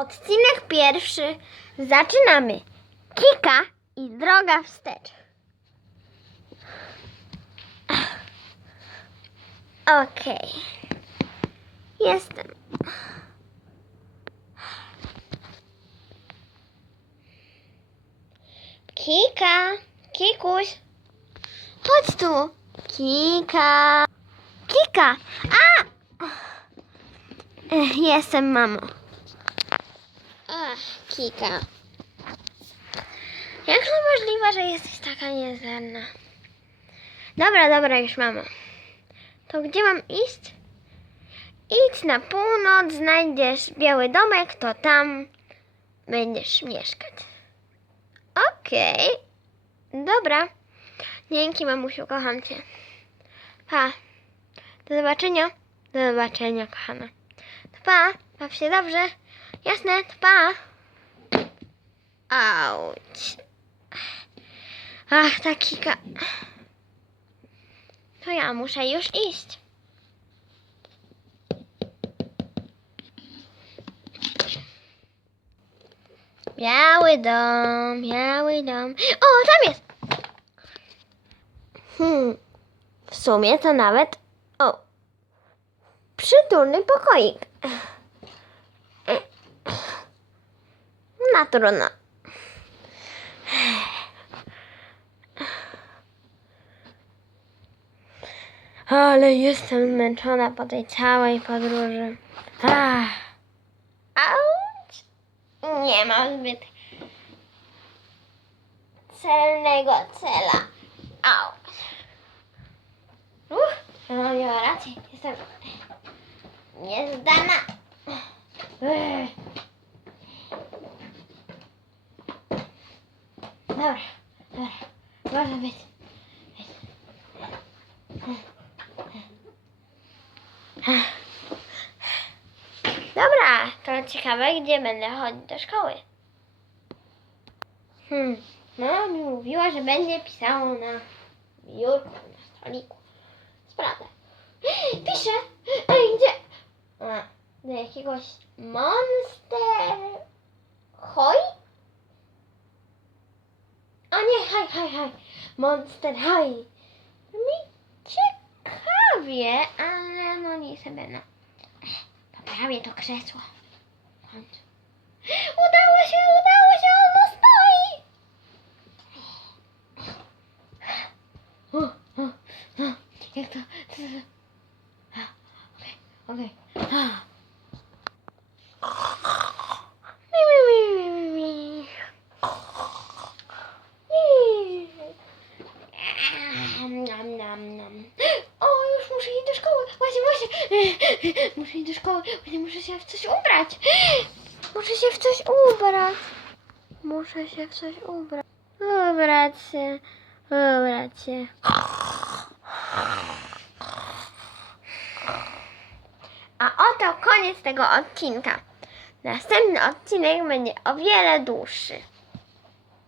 Odcinek pierwszy. Zaczynamy. Kika i droga wstecz. Okej. Jestem. Kika, Kikuś. Chodź tu. Kika. Kika. A! Jestem mamą. Kika. Jak to możliwe, że jesteś taka niezdarna? Dobra, dobra, już mamo. To gdzie mam iść? Idź na północ, znajdziesz biały domek, to tam będziesz mieszkać. Okej. Dobra. Dzięki, mamusiu, kocham cię. Pa. Do zobaczenia. Do zobaczenia, kochana. To pa. Baw się dobrze. Jasne, to pa. Auć. Ach, ta kika. To ja muszę już iść. Biały dom, biały dom. O, tam jest! Hmm, w sumie to nawet... O, przytulny pokoik. No trudno. Ale jestem zmęczona po tej całej podróży. Ach. Auć. Nie mam zbyt celnego cela. Au. Uff, no miała rację. Jestem niezdana. Dobra, dobra. Może być. Dobra, to ciekawe, gdzie będę chodzić do szkoły. Hmm, mama mi mówiła, że będzie pisało na biurku, na stoliku. Sprawdzę. Pisze! Ej, gdzie? A, do jakiegoś monster... Hoj? A nie, haj, haj, haj. Monster haj. Mi ciekawie, ale nie sobie no. Poprawię to krzesło. Udało się, udało się, ono stoi! O, o, o, Jak to? Okej, okej. Mi. Nam, nam, nam. O, już muszę iść do szkoły. Właśnie, właśnie. Muszę iść do szkoły. Muszę się w coś ubrać. Muszę się w coś ubrać. Muszę się w coś ubrać. Ubrać się. Ubrać się. A oto koniec tego odcinka. Następny odcinek będzie o wiele dłuższy.